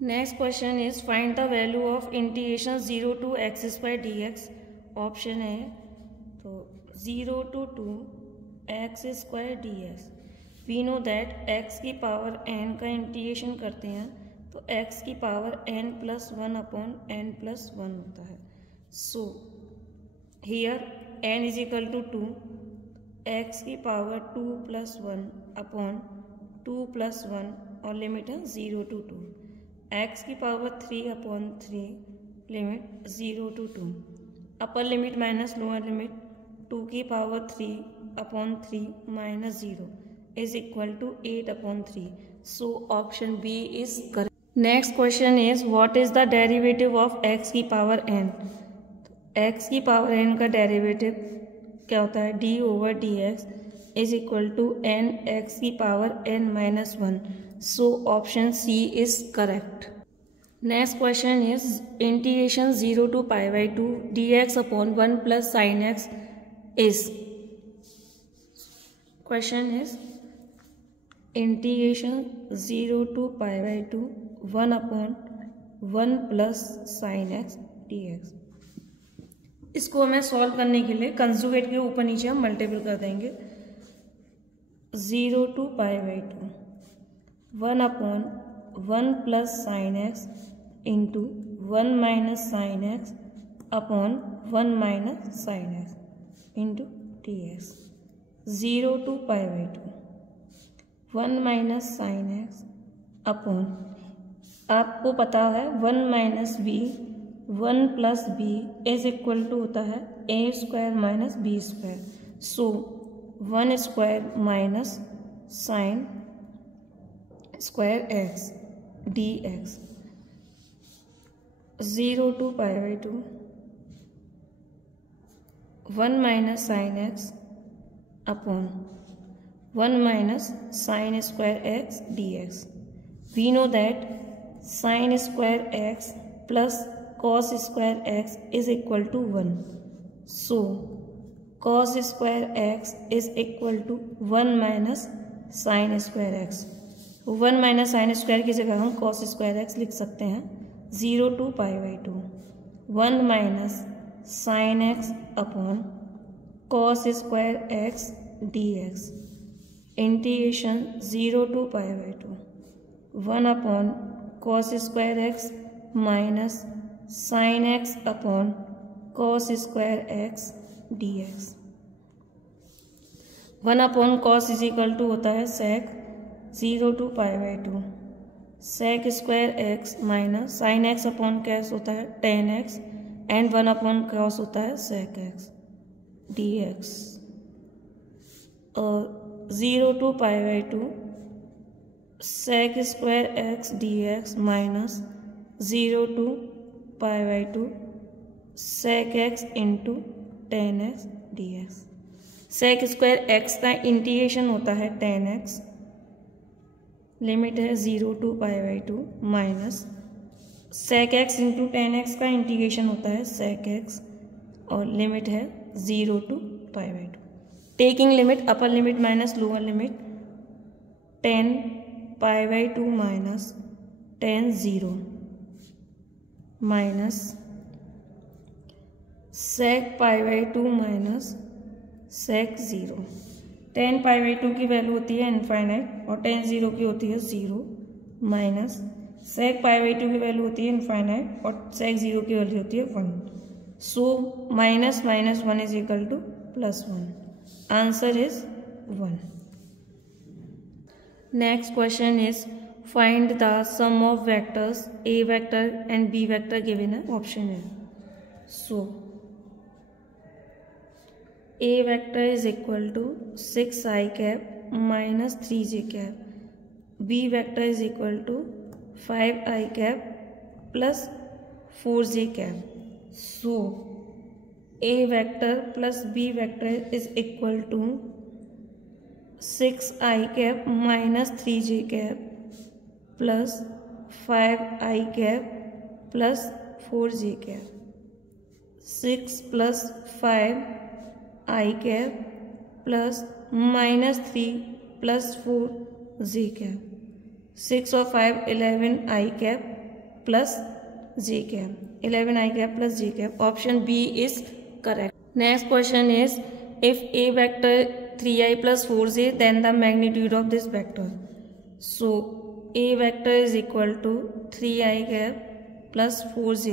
Next question is find the value of integration 0 to x square dx. Option है तो 0 to 2 x square dx. We know that x की power n का integration करते हैं तो x की power n plus 1 upon n plus 1 होता है. So here n is equal to 2, x की पावर 2 plus 1 upon 2 plus 1 और लिमिट है 0 to 2. x की power 3 upon 3 limit 0 to 2. Upper limit minus lower limit 2 की power 3 upon 3 minus 0 is equal to 8 upon 3. So option B is correct. Next question is what is the derivative of x की power n. x की power n का derivative क्या होता है d over D X is equal to n x की power n minus 1. So option C is correct. Next question is integration 0 to pi by 2 dx upon 1 plus sin x is. Question is integration 0 to pi by 2 1 upon 1 plus sin x dx. इसको हमें solve करने के लिए conjugate के ऊपर नीचे हम multiple कर देंगे. 0 to pi by 2 1 upon 1 plus sin x into 1 minus sin x upon 1 minus sin x into dx. 0 to pi by 2 1 minus sin x upon आपको पता है 1 minus b 1 plus b is equal to होता है a square minus b square. So 1 square minus sin square x dx. 0 to pi by 2 1 minus sin x upon 1 minus sin square x dx. We know that sin square x plus cos square x is equal to 1. So cos square x is equal to 1 minus sin square x. 1 minus sine square की जगह हम cos square x लिख सकते हैं. 0 to pi by 2 1 minus sine x upon cos square x d x. Integration 0 to pi by 2 1 upon cos square x minus sine x upon cos square x d x. 1 upon cos is equal to होता है sec 0 to pi by 2 sec square x minus sine x upon cos होता है tan x and 1 upon cos होता है sec x d x. और 0 to pi by 2 sec square x d x minus 0 to pi by 2 sec x into tan x d x. Sec square x का integration होता है tan x. Limit है 0 to pi by 2 minus sec x into tan x का integration होता है sec x और limit है 0 to pi by 2. Taking limit upper limit minus lower limit 10 pi by 2 minus 10 0 minus sec pi by 2 minus sec 0. 10 pi by 2 की value होती है infinite और 10 0 की होती है 0 माइनस सेक पाई बाई 2 की वैल्यू होती है इनफाइनाइट और सेक 0 की वैल्यू होती है 1. So minus minus 1 is equal to plus 1. Answer is 1. Next question is find the sum of vectors A vector and B vector given है. ऑप्शन है so A vector is equal to 6i cap minus 3j cap. B vector is equal to 5i cap plus 4j cap. So A vector plus B vector is equal to 6i cap minus 3j cap plus 5i cap plus 4j cap. 6 plus 5 I cap plus minus 3 plus 4 ji cap. 6 और 5 11 आई cap plus j cap, 11 I cap plus j cap. Option B is correct. Next question is, if a vector 3i plus 4j, then the magnitude of this vector. So a vector is equal to 3i cap plus 4j,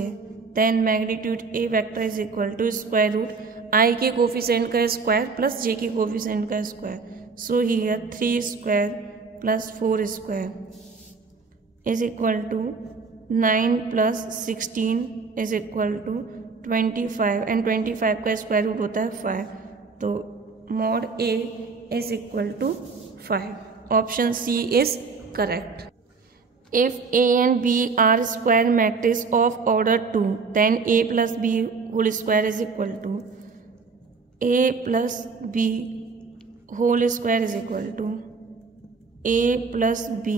then magnitude a vector is equal to square root I के coefficient का square plus j के coefficient का square. So here 3 square plus 4 square is equal to 9 plus 16 is equal to 25 and 25 का square root होता है 5. तो mod a is equal to 5. Option C is correct. If A and B are square matrix of order 2, then A plus B whole square is equal to A plus B whole square is equal to A plus B,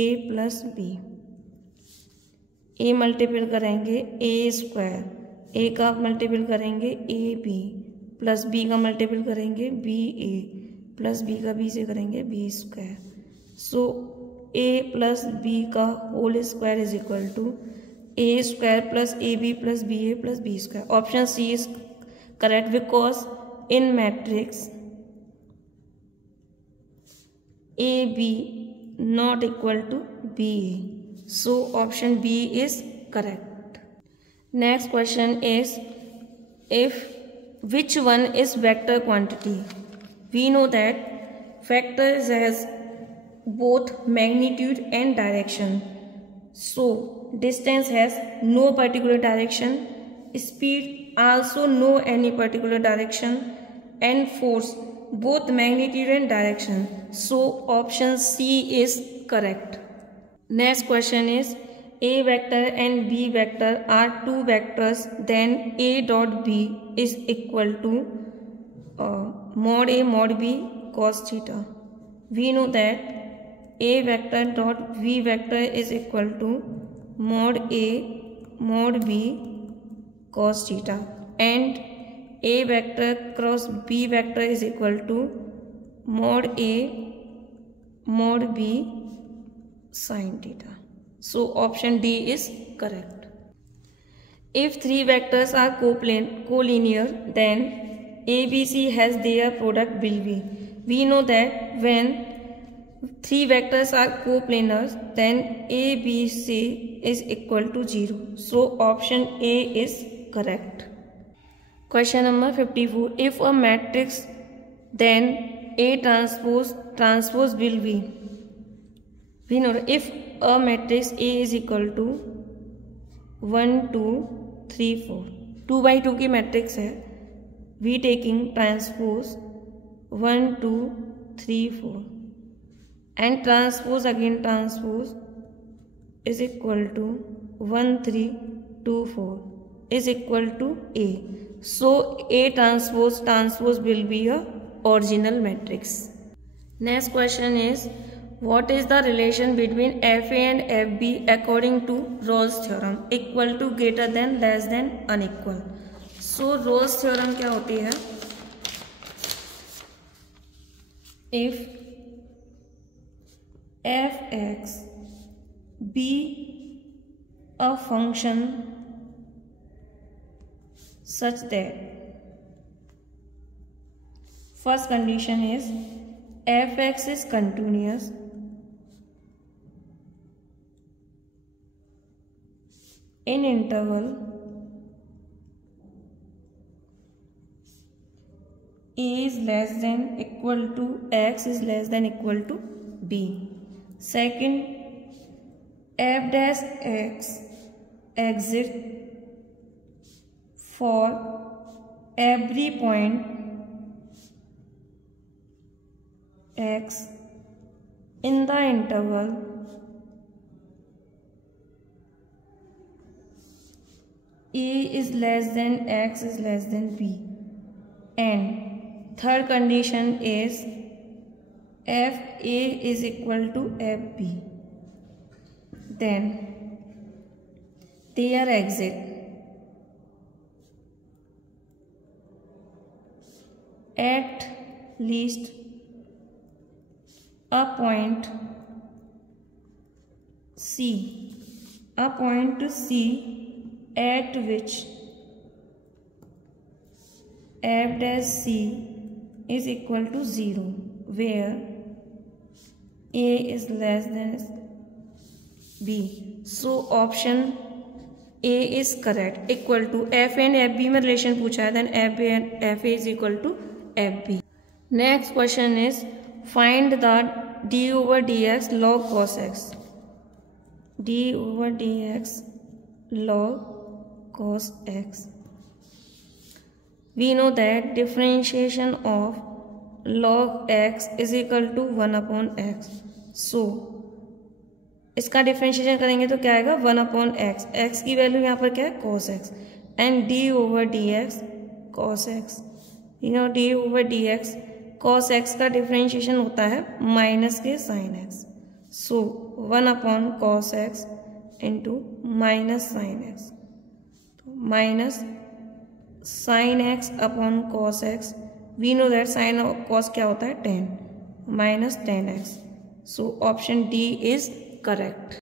A plus B. A multiple करेंगे A square, A का multiple करेंगे A B plus B का multiple करेंगे B A plus B का B से करेंगे B square. So a plus b का whole square is equal to a square plus a b plus b a plus b square. Option C is correct because in matrix a b not equal to b a. So option B is correct. Next question is, if which one is vector quantity. We know that vectors has both magnitude and direction. So distance has no particular direction, speed also no any particular direction, and force both magnitude and direction. So option C is correct. Next question is, A vector and B vector are two vectors, then A dot B is equal to mod A mod B cos theta. We know that A vector dot V vector is equal to mod A mod B cos theta, and A vector cross B vector is equal to mod A mod B sin theta. So option D is correct. If three vectors are collinear, then ABC has their product will be. We know that when three vectors are coplanar, then ABC is equal to 0. So option A is correct. Question number 54. If a matrix, then A transpose will be. We know if a matrix A is equal to 1 2 3 4, 2 by 2 की matrix है. We taking transpose 1 2 3 4 and transpose again transpose is equal to 1 3 2 4 is equal to A. So A transpose will be a original matrix. Next question is, what is the relation between FA and FB according to Rolle's theorem? Equal to, greater than, less than, unequal. So Rolle's theorem क्या होती है? If f(x) be a function such that, first condition is f(x) is continuous, in interval a is less than equal to x is less than equal to b. Second, f dash x exists for every point x in the interval a is less than x is less than b. And third condition is f a is equal to f b. Then there exist at least a point C a point C at which f dash C is equal to 0 where A is less than B. So option A is correct. Equal to f and fb में relation पूछा है, then f and fa is equal to fb. Next question is find the d over dx log cos x. d over dx log cos x. We know that differentiation of log x is equal to 1 upon x. So इसका differentiation करेंगे तो क्या आएगा 1 upon x. X की value यहाँ पर क्या है cos x and d over D x cos x. You know d over D x cos x का डिफ्रेंशिएशन होता है माइनस के sine x. So 1 upon cos x into minus sine x. तो minus sine x upon cos x. We know that sine और cos क्या होता है 10 minus 10x. So option D is correct.